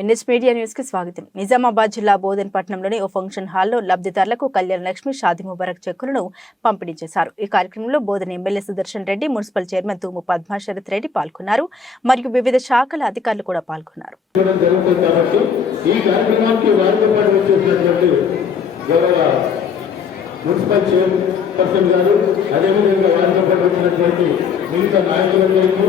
NS media న్యూస్కి స్వాగతం. నిజామాబాద్ జిల్లా బోధన్పట్నంలోని ఓ ఫంక్షన్ హాల్లో లబ్ధిదారులకు కళ్యాణ లక్ష్మి షాది ముబారక్ చెక్కులను పంపిణీ చేశారు. ఈ కార్యక్రమంలో Bodhan MLA Sudarshan Reddy municipal chairman Thumu Padmasharath Reddy పాల్గొన్నారు. మరియు వివిధ శాఖల అధికారులు కూడా పాల్గొన్నారు. మున్సిపల్ చైర్పర్సన్ గారు అదేవిధంగా వారితో పాటు వచ్చినటువంటి మిగతా నాయకులందరికీ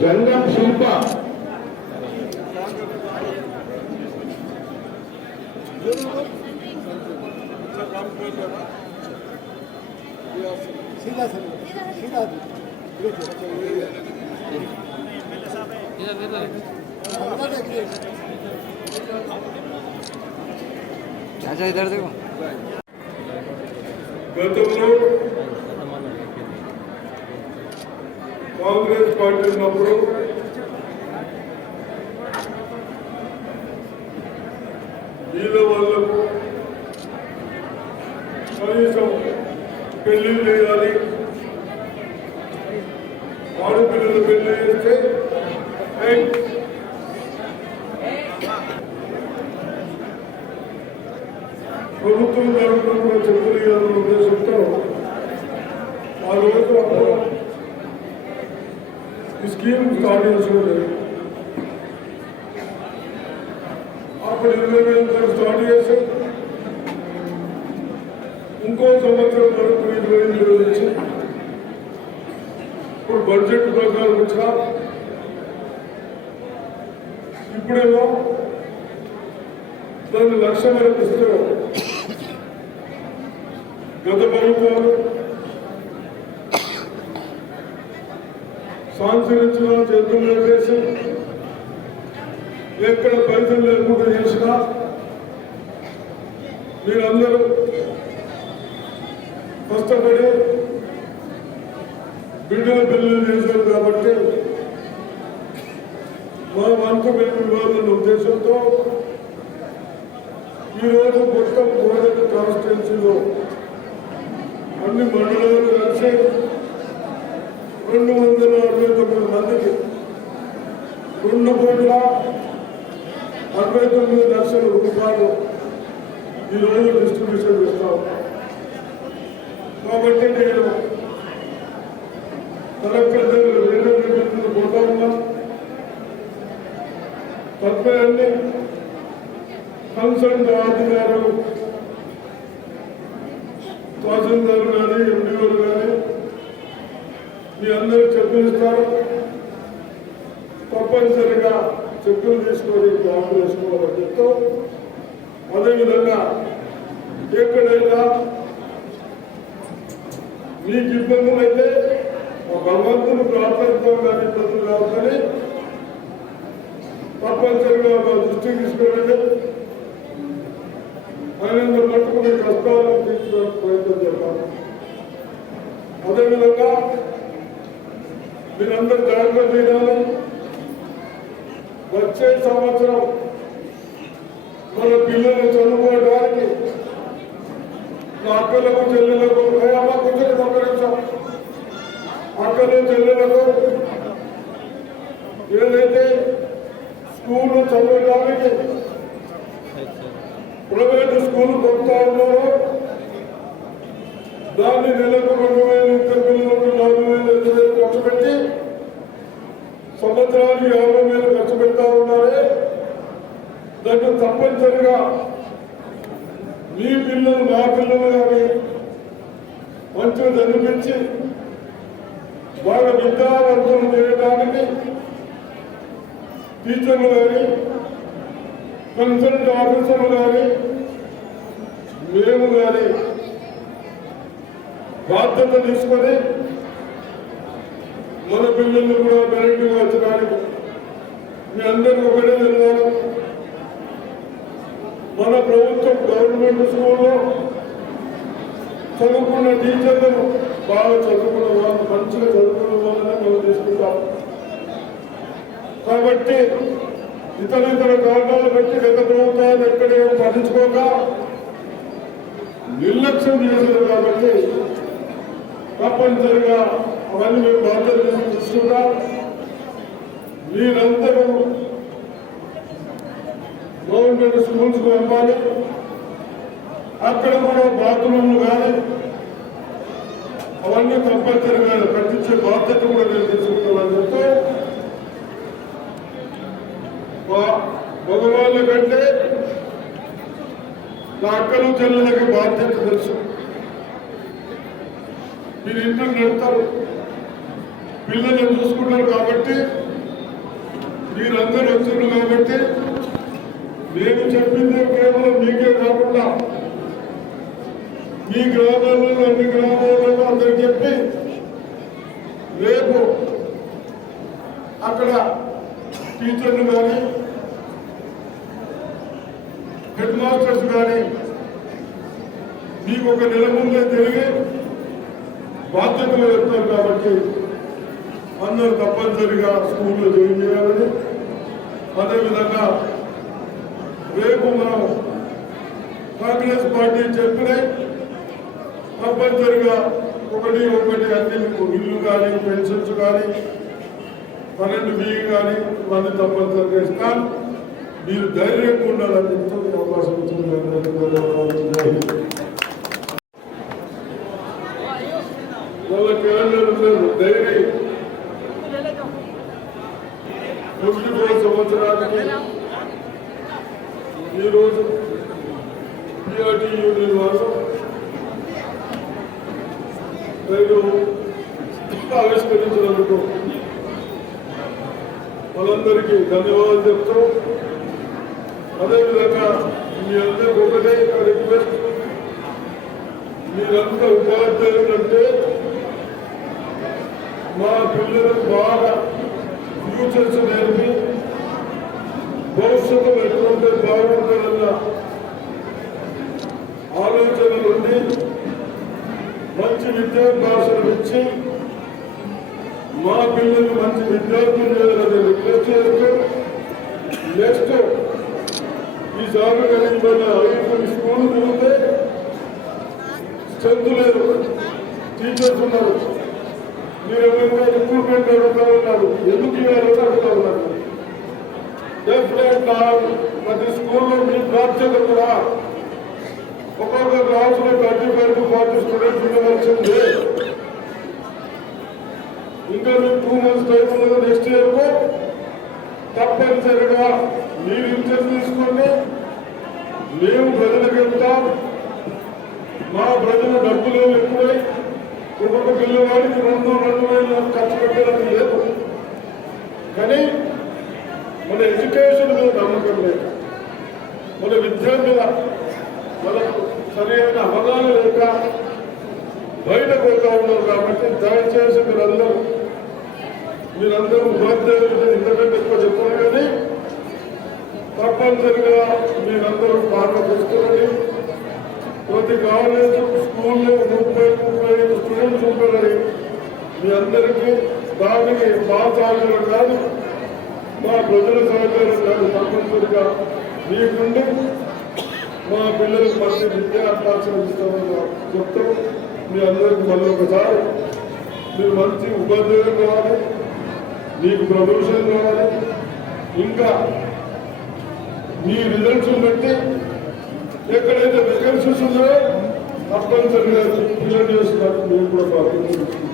జంగం శిల్ప सीधा सर सीधा इधर इधर अच्छा इधर देखो గతంలో కాంగ్రెస్ పార్టీ ఉన్నప్పుడు వీళ్ళ వాళ్ళకు కనీసం పెళ్లి చేయాలి ఆడపిల్లలు పెళ్లి చేస్తే ఏయ్, ప్రభుత్వం తరఫున కూడా చెప్పులు ఇవ్వాలన్న ఉద్దేశంతో ఆ రోజు అప్పుడు ఈ స్కీమ్ స్టార్ట్ చేసుకోవడం జరిగింది అప్పుడు ఇరవై వేలతో స్టార్ట్ చేసి ఇంకో సంవత్సరం వరకు ఇరవై ఐదు వేలు ఇచ్చి ఇప్పుడు బడ్జెట్ ప్రకారం వచ్చిన ఇప్పుడేమో దాన్ని లక్ష వరకు ఇస్తే గత ప్రభుత్వం సంచరించిన చేతుల్లో చేసి ఎక్కడ పైసలు లేకుండా చేసినా మీరందరూ కష్టపడి బిడ్డల పెళ్ళి చేశారు కాబట్టి మా వంతు మేము ఉద్దేశంతో ఈరోజు మొత్తం గోడకు కాన్స్టిట్యున్సీలో అన్ని మండలాలు కలిసి రెండు వందల అరవై తొమ్మిది మందికి రెండు కోట్ల అరవై తొమ్మిది లక్షల రూపాయలు ఈరోజు డిస్ట్రిబ్యూషన్ ఇస్తాం కాబట్టి నేను కలెక్టర్ దగ్గర వేరే మీటింగ్లు పోతా ఉన్నా. తప్పని కన్సల్ట్ అధికారులు తహసీల్దారులు కానీ ఎండిఓలు కానీ మీ అందరూ చెప్పులు ఇస్తారు. తప్పనిసరిగా చెప్పులు తీసుకొని జాబులు వేసుకోవాలని చెప్తాం అదేవిధంగా ఎక్కడైనా మీకు ఇబ్బందులు అయితే ఆ భగవంతుని ప్రార్థన కానీ ఇబ్బందులు కావాలని తప్పనిసరిగా మా దృష్టికి తీసుకురండి ఆయన మట్టుకు మీ కష్టాలను తీర్చడానికి ప్రయత్నం చేస్తాను అదేవిధంగా మీరందరూ జాగ్రత్త చేయాలి వచ్చే సంవత్సరం మన పిల్లలు చదువుకోవడానికి అక్కలకు చెల్లెలకు అమ్మ కూర్చొని సంకరించాం అక్కలు చెల్లెలకు ఏదైతే స్కూల్ చదవడానికి ప్రైవేట్ స్కూల్ కొడుతా ఉన్నారో దాన్ని నెలకు రెండు సంవత్సరానికి యాభై వేలు ఖర్చు పెడతా ఉన్నారే? దాన్ని తప్పనిసరిగా మీ పిల్లలు మా పిల్లలు కానీ మంచిగా చదివించి బాగా విద్యావంతులు చేయడానికి టీచర్లు కానీ కన్సల్ట్ ఆఫీసర్లు కానీ మేము కానీ బాధ్యత తీసుకొని మన పిల్లల్ని కూడా మెరిట్ వచ్చడానికి మీ అందరికీ ఒకటే తెలియాలి మన ప్రభుత్వం గవర్నమెంట్ స్కూల్లో చదువుకున్న టీచర్లను బాగా చదువుకున్న వాళ్ళు మంచిగా చదువుకున్న వాళ్ళని మేము తీసుకుంటాం. కాబట్టి ఇతర ఇతర కారణాలు బట్టి గత ప్రభుత్వాలు ఎక్కడేమో పట్టించుకోక నిర్లక్ష్యం చేశారు కాబట్టి తప్పనిసరిగా అవన్నీ మేము బాధ్యత తీసుకుంటాం. మీరందరూ గవర్నమెంట్ స్కూల్స్కి పంపాలి అక్కడ కూడా బాత్రూమ్లు కానీ అవన్నీ తప్పనిసరిగా కట్టించే బాధ్యత కూడా నేను తీసుకుంటున్నాను. చెప్తే మా- మగవాళ్ళ కంటే నా అక్కలు చెల్లెలకి బాధ్యత తెలుసు. మీరు ఇంట్లో నడుతారు పిల్లల్ని చూసుకుంటారు కాబట్టి మీరందరూ వచ్చారు కాబట్టి నేను చెప్పింది కేవలం మీకే కాకుండా మీ గ్రామాలలో అన్ని గ్రామాలలో అందరు చెప్పి రేపు అక్కడ టీచర్లు కానీ హెడ్ మాస్టర్స్ కానీ మీకు ఒక నెల ముందే తిరిగి బాధ్యతలు చెప్తారు కాబట్టి అందరూ తప్పనిసరిగా స్కూల్లో జాయిన్ చేయాలని. అదేవిధంగా రేపు మనం కాంగ్రెస్ పార్టీ చెప్పినాయి తప్పనిసరిగా ఒకటి ఒకటి అన్ని ఇల్లు కానీ పెన్షన్స్ కానీ పన్నెండు బియ్యం కానీ ఇవన్నీ తప్పనిసరిగా ఇస్తాను మీరు ధైర్యంగా ఉండాలని చెప్తూ అవకాశం ఇచ్చింది మీ అందరికీ ధన్యవాదాలు. జై హింద్. వాళ్ళ క్యాలెండర్ డైరీ తొమ్మిది మూడు సంవత్సరానికి ఈరోజు పిఆర్టీ యూనియన్ వారు నేను ఆవిష్కరించినందుకు వాళ్ళందరికీ ధన్యవాదాలు చెప్తూ అదేవిధంగా మీ అందరికి ఒకటే రిక్వెస్ట్ మీరంతా ఉపాధ్యాయులు అంటే మా పిల్లలకు బాగా ఫ్యూచర్స్ నేర్పి భవిష్యత్తు ఎటువంటి బాగుంటుందన్న ఆలోచన నుండి మంచి విద్యాభ్యాసం ఇచ్చి మా పిల్లలు మంచి విద్యార్థులు చేయాలని రిక్వెస్ట్ చేస్తూ నెక్స్ట్ ఈ కానీ కలిగిన ఐదు స్కూల్ తిరిగితే స్ట్రెంత్ లేదు. టీచర్స్ ఉన్నారు. మీరు ఎవరైనా రిక్రూట్మెంట్ అడుగుతా ఉన్నారు. ఎందుకు ఇవ్వాలో అడుగుతా ఉన్నారు? డెఫినెట్ ప్రతి స్కూల్లో మీ బాధ్యత కూడా ఒక్కొక్క క్లాసులో thirty five to forty students ఉండవలసింది. ఇంకా మీకు టూ మంత్స్ టైం ఉన్నది నెక్స్ట్ ఇయర్కు తప్పనిసరిగా మీరు ఇంటర్ తీసుకోండి. మేము ప్రజలకు వెళ్తాం మా ప్రజలు డబ్బులు ఎక్కువై ఒక్కొక్క పిల్లవాడికి రెండు రెండు వేలు ఖర్చు పెట్టడం లేదు. కానీ మన ఎడ్యుకేషన్ మీద నమ్మకం లేదు. మన విద్య మీద మనకు సరైన అవగాహన లేక బయట పోతా ఉన్నారు కాబట్టి దయచేసి మీరందరూ మీరందరూ ఉపాధ్యాయులు ఇంతకంటే ఎక్కువ చెప్పారు కానీ తప్పనిసరిగా మీరందరూ పాట తెచ్చుకోండి ప్రతి కాలేజ్ స్కూల్లో ముప్పై ముప్పై ఐదు స్టూడెంట్స్ ఉంటారని మీ అందరికీ దానికి మా సహకారం కాదు మా ప్రజల సహకారం కాదు తప్పనిసరిగా మీకుండి మా పిల్లలకు మంచి విద్యా విద్యాభ్యాసం ఇస్తామని చెప్తూ మీ అందరికి మళ్ళీ ఒకసారి మీరు మంచి ఉపాధ్యాయులు కావాలి మీకు ప్రమోషన్ కావాలి. ఇంకా మీ రిజల్ట్స్ బట్టి ఎక్కడైతే వేకెన్సీస్ ఉన్నాయో తప్పనిసరిగా ఫిల్ చేస్తున్నారు. మేము కూడా ప్రార్థిస్తున్నాం